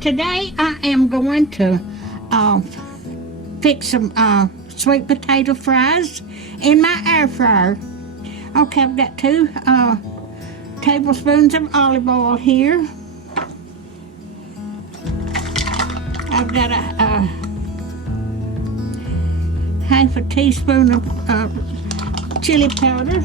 Today I am going to fix some sweet potato fries in my air fryer. Okay, I've got 2 tablespoons of olive oil here. I've got a half a teaspoon of chili powder.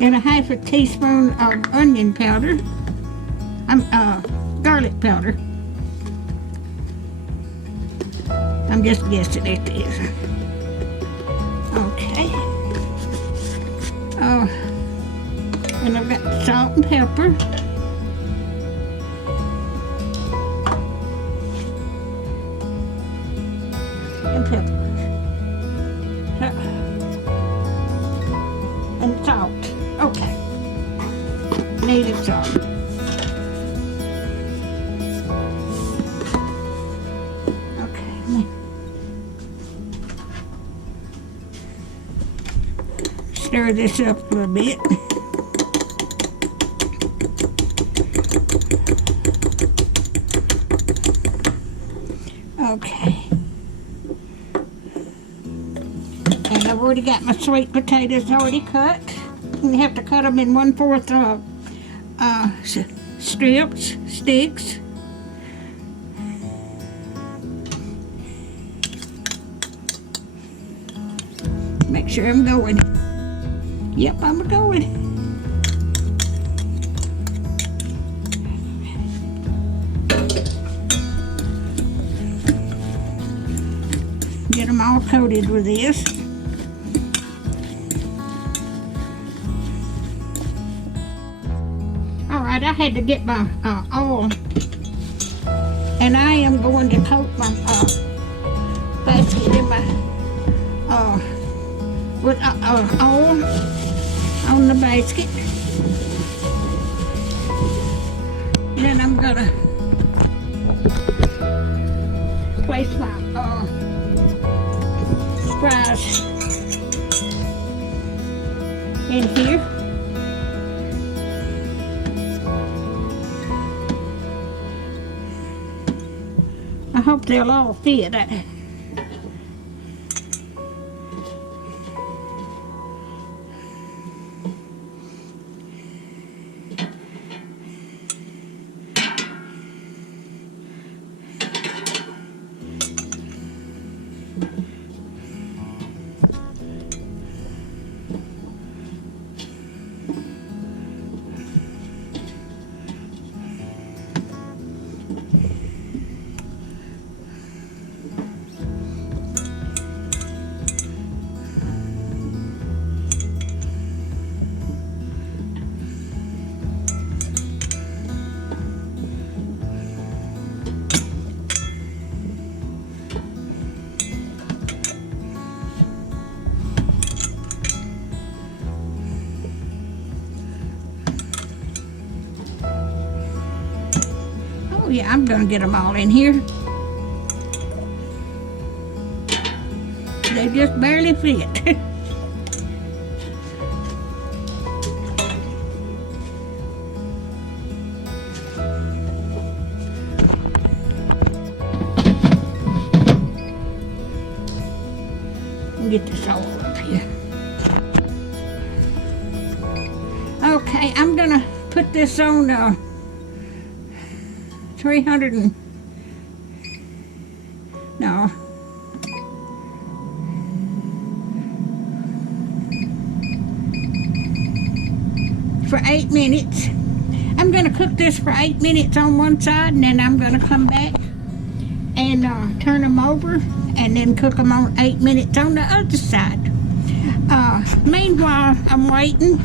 And a half a teaspoon of onion powder. Garlic powder. I'm just guessing it is. Okay. And I've got salt and pepper. And pepper. And salt. Okay. Needed salt. Okay. Stir this up a little bit. Okay. And I've already got my sweet potatoes already cut. You have to cut them in 1/4 sticks. Make sure I'm going. Yep, I'm going. Get them all coated with this. Alright, I had to get my oil, and I am going to coat my basket in my with oil on the basket. Then I'm gonna place my fries in here. I hope they'll all fit. Oh yeah, I'm gonna get them all in here. They just barely fit. Get this all up here. Okay, I'm gonna put this on 300 and no, for 8 minutes. I'm gonna cook this for 8 minutes on one side, and then I'm gonna come back and turn them over, and then cook them on 8 minutes on the other side. Meanwhile, I'm waiting.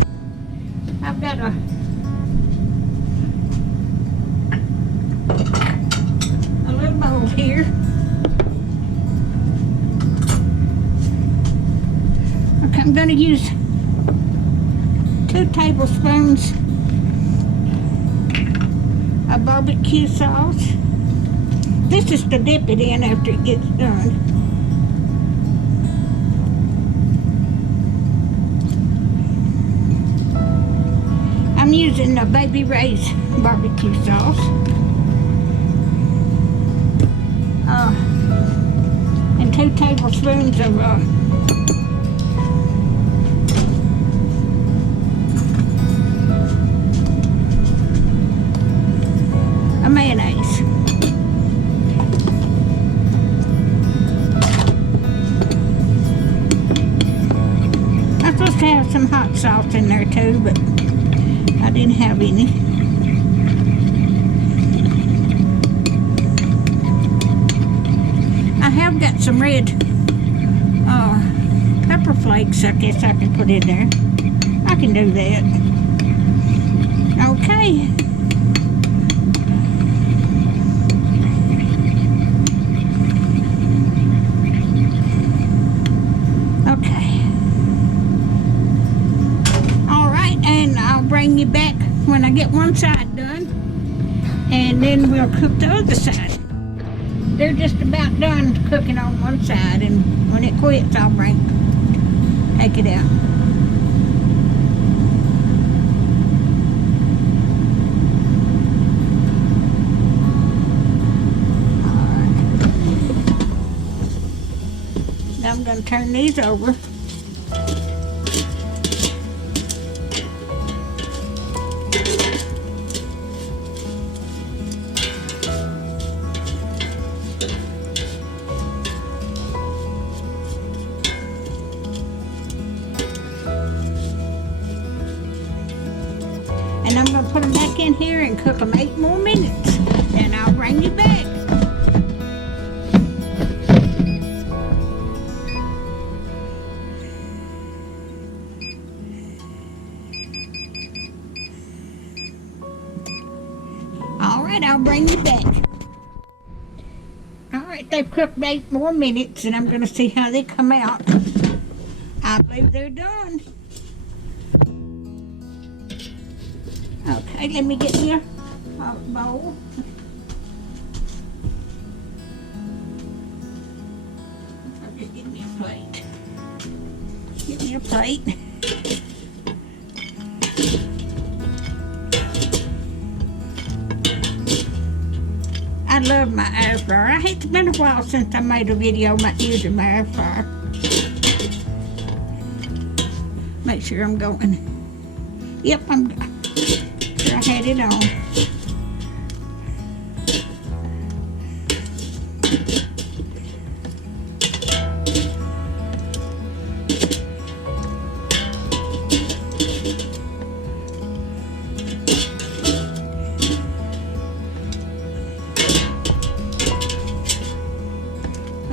I've got a little bowl here. Okay, I'm going to use 2 tablespoons of barbecue sauce. This is to dip it in after it gets done. I'm using the Baby Ray's barbecue sauce. And 2 tablespoons of mayonnaise. I'm supposed to have some hot sauce in there too, but I didn't have any. I have got some red pepper flakes. I guess I can put in there. I can do that. Okay. Bring you back when I get one side done, and then we'll cook the other side. They're just about done cooking on one side, and when it quits, I'll take it out. All right. Now I'm going to turn these over. And I'm going to put them back in here and cook them 8 more minutes. And I'll bring you back. Alright, I'll bring you back. Alright, they've cooked 8 more minutes, and I'm going to see how they come out. I believe they're done. Okay, let me get you a bowl. Just give me a plate. Give me a plate. I love my air fryer. It's been a while since I made a video about using my air fryer. Make sure I'm going. Yep, I'm done. I had it on.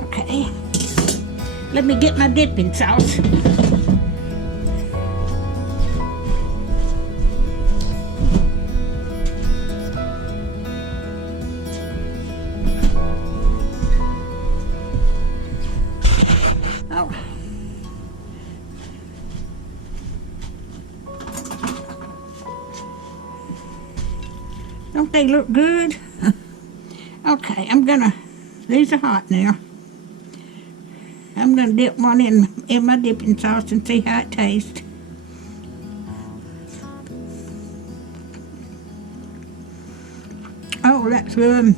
Okay. Let me get my dipping sauce. Don't they look good? Okay, these are hot now. I'm gonna dip one in my dipping sauce and see how it tastes. Oh, that's good.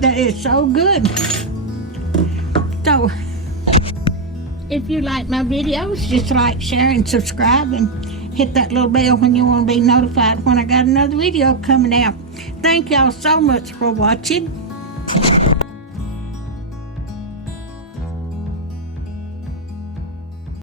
That is so good. So, if you like my videos, just like, share, and subscribe, and hit that little bell when you want to be notified when I got another video coming out. Thank y'all so much for watching.